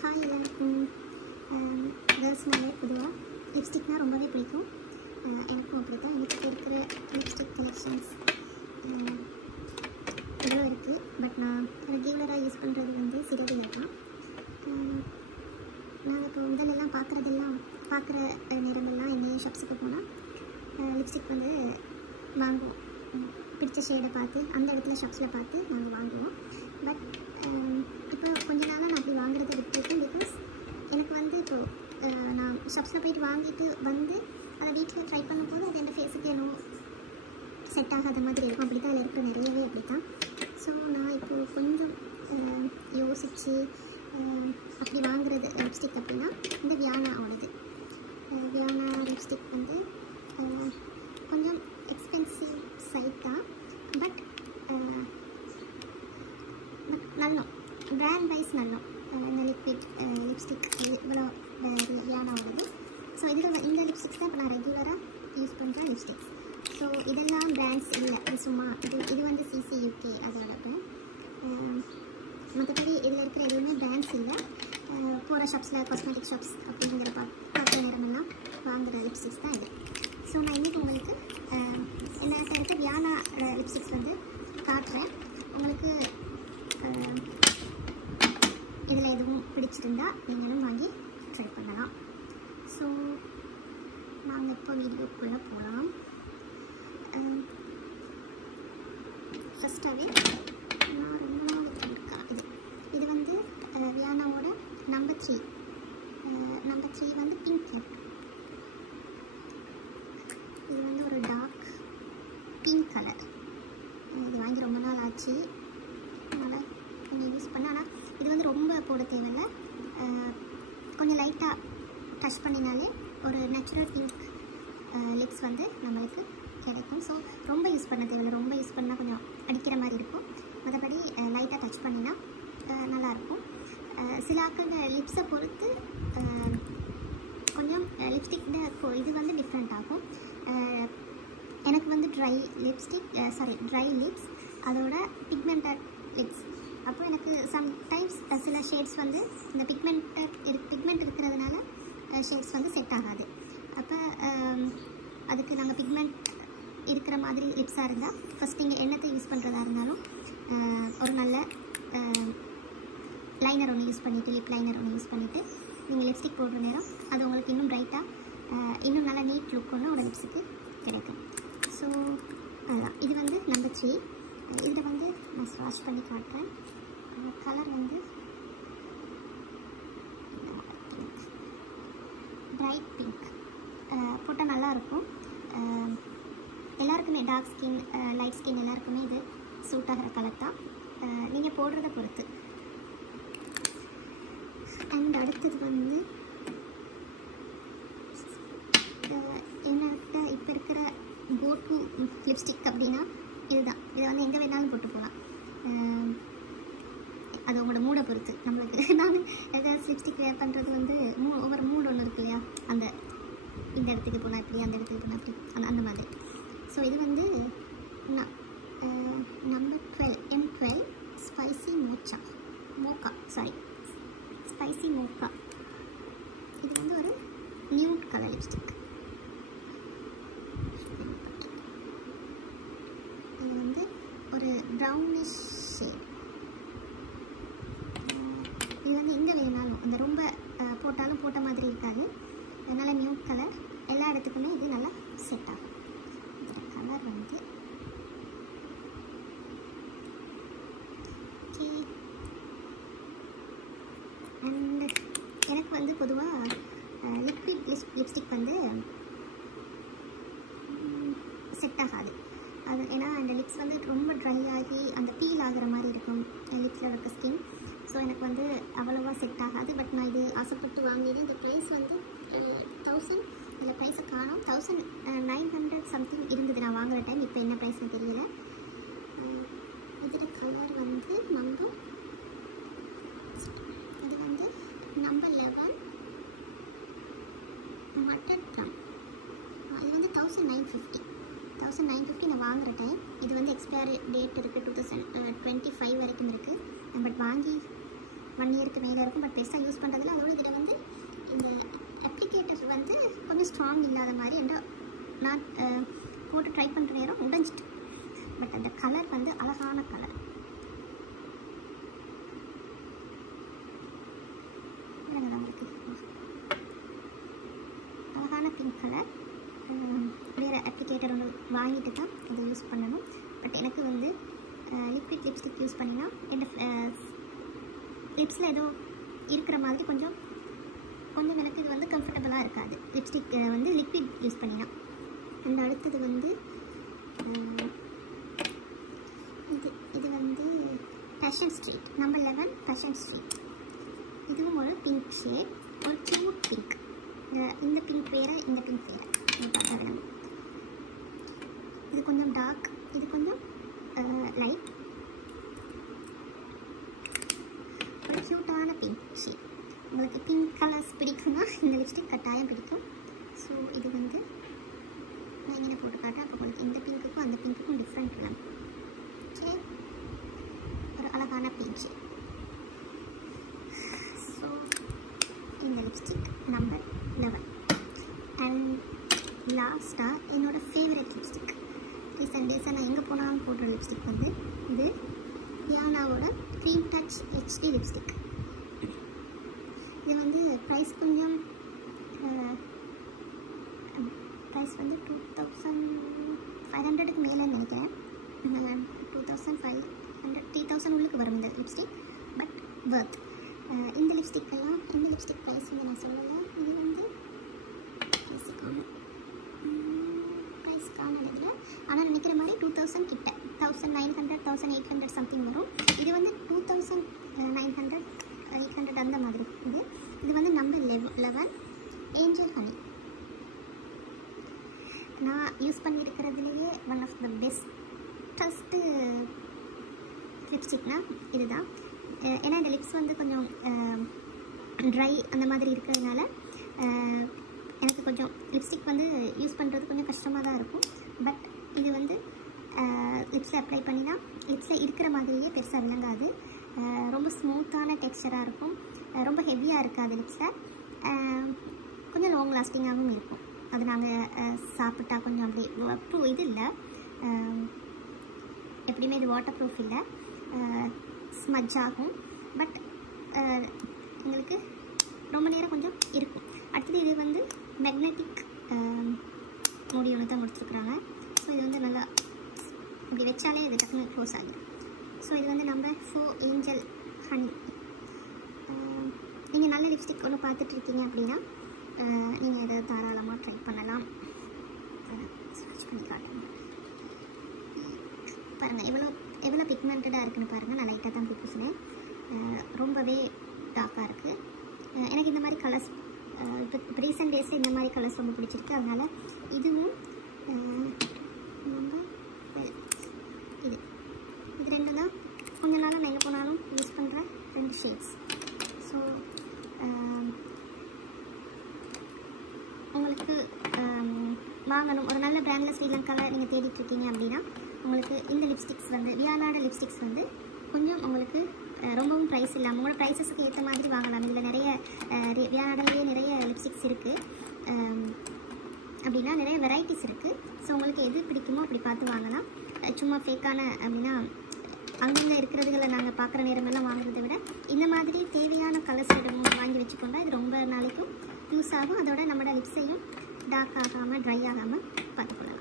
Hi எல்லாருக்கும். கேர்ள்ஸ்னாலே பொதுவாக லிப்ஸ்டிக்னால் ரொம்பவே பிடிக்கும். எனக்கும் அப்படி தான். எனக்கு இருக்கிற லிப்ஸ்டிக் கலெக்ஷன்ஸ் இவ்வளோ இருக்குது. பட் நான் ரெகுலராக யூஸ் பண்ணுறது வந்து சிறதில் தான். நாங்கள் இப்போ முதலெல்லாம் பார்க்குற நேரமெல்லாம் எங்கேயும் ஷாப்ஸுக்கு போனால் லிப்ஸ்டிக் வந்து வாங்குவோம். பிடிச்ச ஷேடை பார்த்து அந்த இடத்துல ஷாப்ஸில் பார்த்து நாங்கள் வாங்குவோம். பட் இப்போ கொஞ்ச நாளாக நான் அப்படி வாங்குறதை விட்டுருக்கேன். பிகாஸ் எனக்கு வந்து இப்போது நான் ஷாப்ஸில் போயிட்டு வாங்கிட்டு வந்து அதை வீட்டில் ட்ரை பண்ணும்போது அது என் ஃபேஸுக்கு என்னோ செட் ஆகாத மாதிரி இருக்கும். அப்படி தான் அதில் இருக்கிற நிறையவே அப்படி தான். ஸோ நான் இப்போது கொஞ்சம் யோசித்து அப்படி வாங்குறது லிப்ஸ்டிக் அப்படின்னா இந்த வியானாவோடது. வியானா லிப்ஸ்டிக் வந்து கொஞ்சம் எக்ஸ்பென்சிவ் சைட் தான். பட் நல்லோம், பிராண்ட் வைஸ் நல்லோம். இந்த லிப்ஸ்டிக் இவ்வளோ வியானாவோடது. ஸோ இந்த லிப்ஸ்டிக்ஸ் தான் இப்போ நான் ரெகுலராக யூஸ் பண்ணுற லிப்ஸ்டிக்ஸ். ஸோ இதெல்லாம் பிராண்ட்ஸ் இல்லை, இது சும்மா இது வந்து CCUK அதோட பிராண்ட். மற்றபடி இதில் இருக்கிற எதுவுமே பிராண்ட்ஸ் இல்லை. போகிற ஷாப்ஸில் காஸ்மெட்டிக் ஷாப்ஸ் அப்படிங்கிற பார்க்குற நேரமெல்லாம் வாங்குகிற லிப்ஸ்டிக்ஸ் தான் இது. ஸோ நான் இன்றைக்கி உங்களுக்கு என்னட்ட இருக்க வியானா லிப்ஸ்டிக்ஸ் வந்து காட்டுறேன். உங்களுக்கு இதில் எதுவும் பிடிச்சிருந்தால் நீங்களும் வாங்கி ட்ரை பண்ணலாம். ஸோ நாங்கள் இப்போ வீடியோக்குள்ளே போகலாம். ஃபஸ்ட்டாகவே நான் ரொம்ப நாள் இருக்கா இது வந்து வியானாவோட நம்பர் 3 வந்து பிங்க் கலர். இது வந்து ஒரு டார்க் பிங்க் கலர். இது வாங்கி ரொம்ப நாள் ஆச்சு, அதனால் கொஞ்சம் யூஸ் பண்ண. ஆனால் இது வந்து ரொம்ப போட தேவையில்லை, கொஞ்சம் லைட்டாக டச் பண்ணினாலே ஒரு நேச்சுரல் பிங்க் லிப்ஸ் வந்து நம்மளுக்கு கிடைக்கும். ஸோ ரொம்ப யூஸ் பண்ண தேவையில்லை. ரொம்ப யூஸ் பண்ணால் கொஞ்சம் அடிக்கிற மாதிரி இருக்கும். மற்றபடி லைட்டாக டச் பண்ணினா நல்லாயிருக்கும். சில ஆக்கள் லிப்ஸை பொறுத்து கொஞ்சம் லிப்ஸ்டிக் இது வந்து டிஃப்ரெண்ட் ஆகும். எனக்கு வந்து ட்ரை லிப்ஸ் அதோட பிக்மெண்டட் லிப்ஸ். அப்போ எனக்கு சம்டைம்ஸ் சில ஷேட்ஸ் வந்து இந்த பிக்மெண்ட் இருக்கிறதுனால ஷேட்ஸ் வந்து செட் ஆகாது. அப்போ அதுக்கு நாங்கள் பிக்மெண்ட் இருக்கிற மாதிரி லிப்ஸாக இருந்தால் ஃபஸ்ட் நீங்கள் எண்ணத்தை யூஸ் பண்ணுறதா இருந்தாலும் ஒரு நல்ல லைனர் ஒன்று யூஸ் பண்ணிவிட்டு லிப் லைனர் ஒன்று யூஸ் பண்ணிவிட்டு நீங்கள் லிப்ஸ்டிக் போடுற நேரம் அது உங்களுக்கு இன்னும் ப்ரைட்டாக இன்னும் நல்லா நீட் லுக் ஒன்று ஒரு லிப்ஸுக்கு கிடைக்கும். ஸோ அதுதான். இது வந்து நம்பர் 3. இதில் வந்து நான் ஸ்வாஷ் பண்ணி காட்டுறேன். கலர் வந்து பிரைட் பிங்க். போட்டால் நல்லாயிருக்கும். எல்லாருக்குமே டார்க் ஸ்கின் லைட் ஸ்கின் எல்லாருக்குமே இது சூட் ஆகிற கலர் தான், நீங்கள் போடுறத பொறுத்து. அண்ட் அடுத்தது வந்து என்னட்ட இப்போ இருக்கிற கோ டு லிப்ஸ்டிக் அப்படின்னா இதுதான். இதை வந்து எங்கே வேணாலும் போட்டு போகலாம். அது உங்களோட மூடை பொறுத்து. நம்மளுக்கு நான் ஏதாவது லிப்ஸ்டிக் வேர் பண்ணுறது வந்து ஒவ்வொரு மூடு ஒன்று இருக்கு இல்லையா, இந்த இடத்துக்கு போனால் இப்படி, அந்த இடத்துக்கு போனால் அப்படி, அந்த மாதிரி. ஸோ இது வந்து நம்பர் 12 M12 ஸ்பைசி மோக்கா. இது வந்து ஒரு நியூட் கலர் லிப்ஸ்டிக். இது வந்து ஒரு ப்ரௌனிஷ் ஷேட். இது வந்து எங்கே வேணாலும் அந்த ரொம்ப போட்டாலும் போட்ட மாதிரி இருக்காது. அதனால் நியூட் கலர் எல்லா இடத்துக்குமே இது நல்லா செட் ஆகும். இந்த கலர் வந்து அண்ட் எனக்கு வந்து பொதுவாக லிக்விட் லிப்ஸ்டிக் வந்து செட் ஆகாது. அது ஏன்னா அந்த லிப்ஸ் வந்து ரொம்ப ட்ரை ஆகி அந்த பீல் ஆகிற மாதிரி இருக்கும் லிப்ஸில் இருக்க ஸ்கின். ஸோ எனக்கு வந்து அவ்வளோவா செட் ஆகாது. பட் நான் இது ஆசைப்பட்டு வாங்கினேன். இந்த ப்ரைஸ் வந்து 1000, இதில் ப்ரைஸை காணும். 1900 சம்திங் இருந்தது நான் வாங்குகிற டைம். இப்போ என்ன ப்ரைஸ்னு தெரியல. இதில் கலர் வந்து இது வந்து நம்பர் 11 மட்டன் ப்ளம். இது வந்து 1950 நான் வாங்குகிற டைம். இது வந்து எக்ஸ்பயரி டேட் இருக்குது, 2025 வரைக்கும் இருக்குது. பட் வாங்கி 1 இயருக்கு மேலே இருக்கும். பட் பெருசாக யூஸ் பண்ணுறதில்ல. அதோட இதில் வந்து இந்த அப்ளிகேட்டர் வந்து கொஞ்சம் ஸ்ட்ராங் இல்லாத மாதிரி என்ற நான் போட்டு ட்ரை பண்ணுற நேரம் உடைஞ்சிட்டு. பட் அந்த கலர் வந்து அழகான கலர். அழகான பிங்க் கலர். வேறு அப்ளிகேட்டர் ஒன்று வாங்கிட்டு தான் இதை யூஸ் பண்ணணும். பட் எனக்கு வந்து லிக்விட் லிப்ஸ்டிக் யூஸ் பண்ணினா என் லிப்ஸில் ஏதோ இருக்கிற மாதிரி கொஞ்சம் எனக்கு இது வந்து கம்ஃபர்டபுளாக இருக்காது லிப்ஸ்டிக் வந்து லிக்விட் யூஸ் பண்ணினா. அண்ட் அடுத்தது வந்து இது வந்து fashion street number 11 fashion street. இதுவும் ஒரு பிங்க் ஷேட், ஒரு க்யூட் பிங்க். இந்த பிங்க் வேறு, இந்த பிங்க் வேறு. பார்த்தா இது கொஞ்சம் டார்க், இது கொஞ்சம் லைட். ஒரு க்யூட்டான பிங்க் ஷேட். உங்களுக்கு பிங்க் கலர்ஸ் பிடிக்கும்னா இந்த லிப்ஸ்டிக் கட்டாயம் பிடிக்கும். ஸோ இது வந்து நான் இங்கே போட்டு காட்டேன். அப்போ உங்களுக்கு இந்த பிங்க்குக்கும் அந்த பிங்க்குக்கும் டிஃப்ரெண்ட் இல்லை. ஓகே, ஒரு அழகான பிங்க் ஷேட். ஸோ இந்த லிப்ஸ்டிக் நம்பர் 11. அண்ட் லாஸ்ட்டாக என்னோடய ஃபேவரட் லிப்ஸ்டிக், ரீசெண்ட் டேஸாக நான் எங்கே போனாலும் போடுற லிப்ஸ்டிக் வந்து இது ரியானாவோட க்ரீம் டச் ஹெச்டி லிப்ஸ்டிக். இது வந்து ப்ரைஸ் கொஞ்சம் ப்ரைஸ் வந்து 2500க்கு மேலேன்னு நினைக்கிறேன். 2500 3000 உள்ளுக்கு வரும் இந்த லிப்ஸ்டிக். பட் வர்த். இந்த லிப்ஸ்டிக்கெல்லாம் இந்த லிப்ஸ்டிக் ப்ரைஸ் வந்து நான் சொல்லலை. இது வந்து ப்ரைஸ் காணல. ஆனால் நினைக்கிற மாதிரி 2000 கிட்ட, 1900 1800 சம்திங் வரும். இது வந்து 2900 800 அந்த மாதிரி இருக்குது. இது வந்து நம்பர் 11 ஏஞ்சல் ஹனி. நான் யூஸ் பண்ணியிருக்கிறதுலேயே ஒன் ஆஃப் த பெஸ்டஸ்ட்டு லிப்ஸ்டிக்னால் இதுதான். ஏன்னா இந்த லிப்ஸ் வந்து கொஞ்சம் ட்ரை அந்த மாதிரி இருக்கிறதுனால எனக்கு கொஞ்சம் லிப்ஸ்டிக் வந்து யூஸ் பண்ணுறது கொஞ்சம் கஷ்டமாக தான் இருக்கும். பட் இது வந்து லிப்ஸில் அப்ளை பண்ணினா லிப்ஸில் இருக்கிற மாதிரியே பெருசாக விளங்காது. ரொம்ப ஸ்மூத்தான டெக்ஸ்சராக இருக்கும். ரொம்ப ஹெவியாக இருக்காது லிப்ஸில். கொஞ்சம் லாங் லாஸ்டிங்காகவும் இருக்கும். அது நாங்கள் சாப்பிட்டா கொஞ்சம் அப்படி ப்ரூஃப் இது இல்லை, எப்படியுமே இது வாட்டர் ப்ரூஃப் இல்லை, ஸ்மஜ் ஆகும். பட் எங்களுக்கு ரொம்ப நேரம் கொஞ்சம் இருக்கும். அடுத்தது இது வந்து மேக்னெட்டிக் மூடி ஒன்று தான் முடிச்சிருக்குறாங்க. ஸோ இது வந்து நல்லா இப்படி வச்சாலே இது டக்குனு க்ளோஸ் ஆகிடும். ஸோ இது வந்து நம்பர் 4 ஏஞ்சல் ஹனி. நீங்கள் நல்ல லிப்ஸ்டிக் ஒன்று பார்த்துட்ருக்கீங்க அப்படின்னா நீங்கள் இதை தாராளமாக ட்ரை பண்ணலாம். சர்ச் பண்ணி காட்டுங்க. பாருங்கள் எவ்வளோ பிக்மெண்டடாக இருக்குன்னு பாருங்கள். நான் லைட்டாக தான் பூசினேன். ரொம்பவே டார்க்காக இருக்குது. எனக்கு இந்த மாதிரி கலர்ஸ் இப்போ ரீசெண்ட் டேஸில் இந்த மாதிரி கலர்ஸ் ரொம்ப பிடிச்சிருக்கு. அதனால் இதுவும் ரொம்ப இது ரெண்டும் தான் கொஞ்ச நாளாக நான் எங்கே போனாலும் யூஸ் பண்ணுற 2 ஷேட்ஸ். ஸோ உங்களுக்கு வாங்கணும் ஒரு நல்ல பிராண்டில் ஸ்ரீலங்காவில் நீங்கள் தேடிட்டுருக்கீங்க அப்படின்னா உங்களுக்கு இந்த லிப்ஸ்டிக்ஸ் வந்து வியானாட லிப்ஸ்டிக்ஸ் வந்து கொஞ்சம் உங்களுக்கு ரொம்பவும் ப்ரைஸ் இல்லாமல் உங்களோட ப்ரைஸஸ்க்கு ஏற்ற மாதிரி வாங்கலாம். இதில் நிறைய வியானாடலேயே நிறைய லிப்ஸ்டிக்ஸ் இருக்குது. அப்படின்னா நிறைய வெரைட்டிஸ் இருக்குது. ஸோ உங்களுக்கு எது பிடிக்குமோ அப்படி பார்த்து வாங்கலாம். சும்மா ஃபேக்கான அப்படின்னா அங்கங்கே இருக்கிறதுகளை நாங்கள் பார்க்குற நேரமெல்லாம் வாங்குறதை விட இந்த மாதிரி தேவையான கலர்ஸ் வாங்கி வச்சுக்கொண்டா இது ரொம்ப நாளைக்கும் யூஸ் ஆகும். அதோட நம்மளோட லிப்ஸையும் டார்க் ஆகாமல் ட்ரை ஆகாமல் பார்த்துக்கொள்ளலாம்.